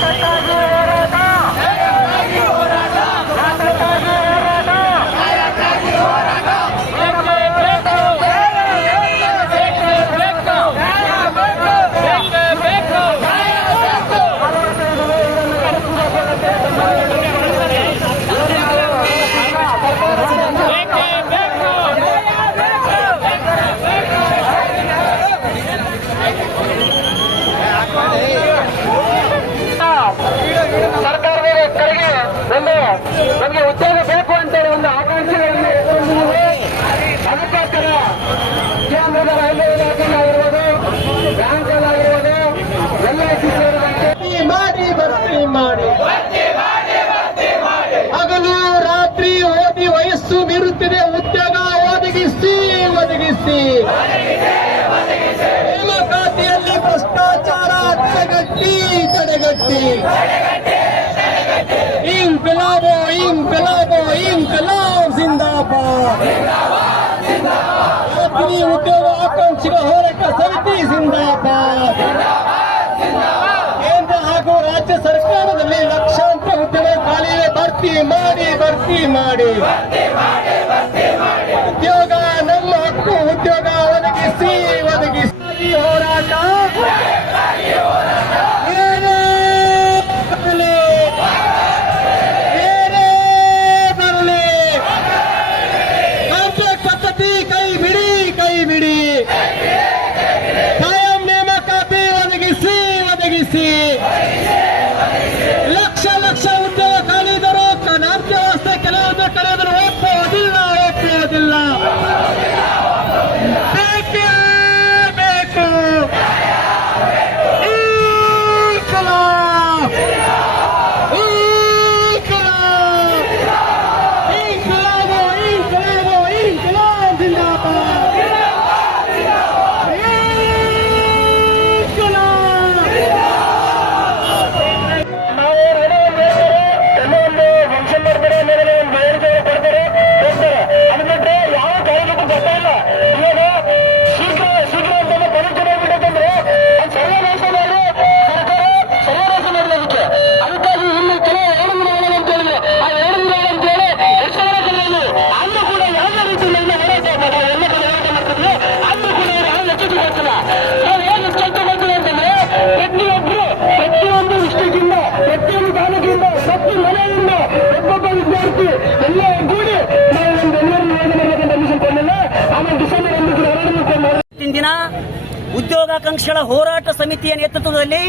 Ha ha ha! ಸರ್ಕಾರದ ಕಡೆಗೆ ಒಂದು ನಮಗೆ ಉದ್ಯೋಗ ಬೇಕು ಅಂತೇಳಿ ಒಂದು ಆಕಾಂಕ್ಷೆಗಳನ್ನು. ಅದಕ್ಕೋಸ್ಕರ ಕೇಂದ್ರದ ರೈಲ್ವೆ ಇಲಾಖೆಯಲ್ಲಾಗಿರ್ಬೋದು ಬ್ಯಾಂಕಲ್ಲಾಗಿರ್ಬೋದು, ಎಲ್ ಐ ಸಿ ಸೇರಿದಂತೆ ಮಾಡಿ ಭರ್ತಿ ತಡೆಗಟ್ಟಿ. ಇನ್ಕಲಾಬೋ ಇನ್ಕಲಾಬೋ ಇನ್ಕಲಾಬ್ ಜಿಂದಾಬಾದ್. ರಾತ್ರಿ ಉದ್ಯೋಗ ಆಕಾಂಕ್ಷಿಗಳ ಹೋರಾಟ ಸಮಿತಿ ಜಿಂದಾಬಾದ್. ಕೇಂದ್ರ ಹಾಗೂ ರಾಜ್ಯ ಸರ್ಕಾರದಲ್ಲಿ ಲಕ್ಷಾಂತರ ಹುದ್ದೆಗಳ ಖಾಲಿವೆ ಭರ್ತಿ ಮಾಡಿ ಭರ್ತಿ ಮಾಡಿ. ಉದ್ಯೋಗ पैसे लक्ष लक्ष उद्योग आणि दरोज अनामच्या अवस्थेकडे उभे करत ದಿನ ಉದ್ಯೋಗಾಕಾಂಕ್ಷಿಗಳ ಹೋರಾಟ ಸಮಿತಿಯ ನೇತೃತ್ವದಲ್ಲಿ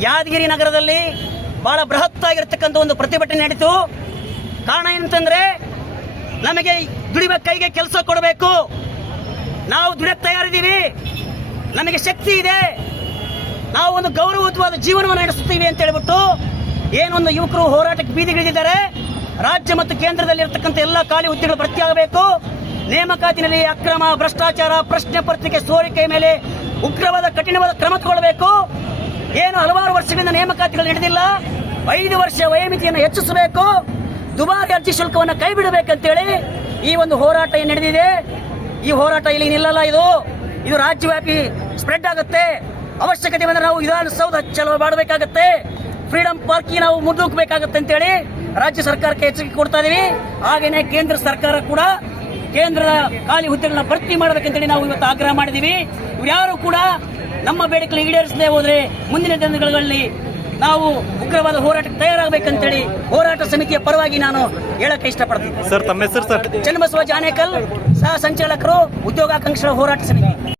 ಯಾದಗಿರಿ ನಗರದಲ್ಲಿ ಬಹಳ ಬೃಹತ್ತಾಗಿರ್ತಕ್ಕಂಥ ಒಂದು ಪ್ರತಿಭಟನೆ ನಡೀತು. ಕಾರಣ ಏನಂತಂದ್ರೆ, ನಮಗೆ ದುಡಿಮೆ ಕೈಗೆ ಕೆಲಸ ಕೊಡಬೇಕು. ನಾವು ದುಡಿಯಕ್ಕೆ ತಯಾರಿದ್ದೀವಿ. ನಮಗೆ ಶಕ್ತಿ ಇದೆ. ನಾವು ಒಂದು ಗೌರವಯುತವಾದ ಜೀವನವನ್ನು ನಡೆಸುತ್ತೀವಿ ಅಂತ ಹೇಳ್ಬಿಟ್ಟು ಏನೊಂದು ಯುವಕರು ಹೋರಾಟಕ್ಕೆ ಬೀದಿಗಿಳಿದಿದ್ದಾರೆ. ರಾಜ್ಯ ಮತ್ತು ಕೇಂದ್ರದಲ್ಲಿ ಇರತಕ್ಕಂಥ ಎಲ್ಲ ಖಾಲಿ ಹುದ್ದೆಗಳು ಭರ್ತಿ ಆಗಬೇಕು. ನೇಮಕಾತಿನಲ್ಲಿ ಅಕ್ರಮ, ಭ್ರಷ್ಟಾಚಾರ, ಪ್ರಶ್ನೆ ಪತ್ರಿಕೆ ಸೋರಿಕೆ ಮೇಲೆ ಉಗ್ರವಾದ, ಕಠಿಣವಾದ ಕ್ರಮ ತಗೊಳ್ಳಬೇಕು ಏನು ಹಲವಾರು ವರ್ಷಗಳಿಂದ ನೇಮಕಾತಿಗಳು ನಡೆದಿಲ್ಲ. ಐದು ವರ್ಷ ವಯೋಮಿತಿಯನ್ನು ಹೆಚ್ಚಿಸಬೇಕು. ದುಬಾರಿ ಅರ್ಜಿ ಶುಲ್ಕವನ್ನು ಕೈ ಬಿಡಬೇಕಂತೇಳಿ ಈ ಒಂದು ಹೋರಾಟ ಏನ್ ನಡೆದಿದೆ? ಈ ಹೋರಾಟ ಇಲ್ಲಿ ನಿಲ್ಲಲ್ಲ ಇದು. ಇದು ರಾಜ್ಯವ್ಯಾಪಿ ಸ್ಪ್ರೆಡ್ ಆಗುತ್ತೆ. ಅವಶ್ಯಕತೆ ಬಂದರೆ ನಾವು ವಿಧಾನಸೌಧ ಚಲೋ ಮಾಡಬೇಕಾಗತ್ತೆ. ಫ್ರೀಡಂ ಪಾರ್ಕ್ ನಾವು ಮುಂದೂಕಬೇಕಾಗತ್ತೆ ಅಂತೇಳಿ ರಾಜ್ಯ ಸರ್ಕಾರಕ್ಕೆ ಎಚ್ಚರಿಕೆ ಕೊಡ್ತಾ ಇದೀವಿ. ಹಾಗೇನೆ ಕೇಂದ್ರ ಸರ್ಕಾರ ಕೂಡ ಕೇಂದ್ರದ ಖಾಲಿ ಹುದ್ದೆಗಳನ್ನ ಭರ್ತಿ ಮಾಡಬೇಕಂತೇಳಿ ನಾವು ಇವತ್ತು ಆಗ್ರಹ ಮಾಡಿದೀವಿ. ಇವ್ಯಾರು ಯಾರು ಕೂಡ ನಮ್ಮ ಬೇಡಿಕೆ ಈಡೇರಿಸದೆ ಹೋದ್ರೆ ಮುಂದಿನ ದಿನಗಳಲ್ಲಿ ನಾವು ಉಗ್ರವಾದ ಹೋರಾಟಕ್ಕೆ ತಯಾರಾಗಬೇಕಂತೇಳಿ ಹೋರಾಟ ಸಮಿತಿಯ ಪರವಾಗಿ ನಾನು ಹೇಳಕ್ಕೆ ಇಷ್ಟಪಡ್ತೀನಿ. ಸರ್ ತಮ್ಮ ಹೆಸರು ಸರ್? ಚನ್ನಬಸವ ಜಾನೇಕಲ್ ಸಹ ಸಂಚಾಲಕರು ಉದ್ಯೋಗಾಕಾಂಕ್ಷಿಗಳ ಹೋರಾಟ ಸಮಿತಿ.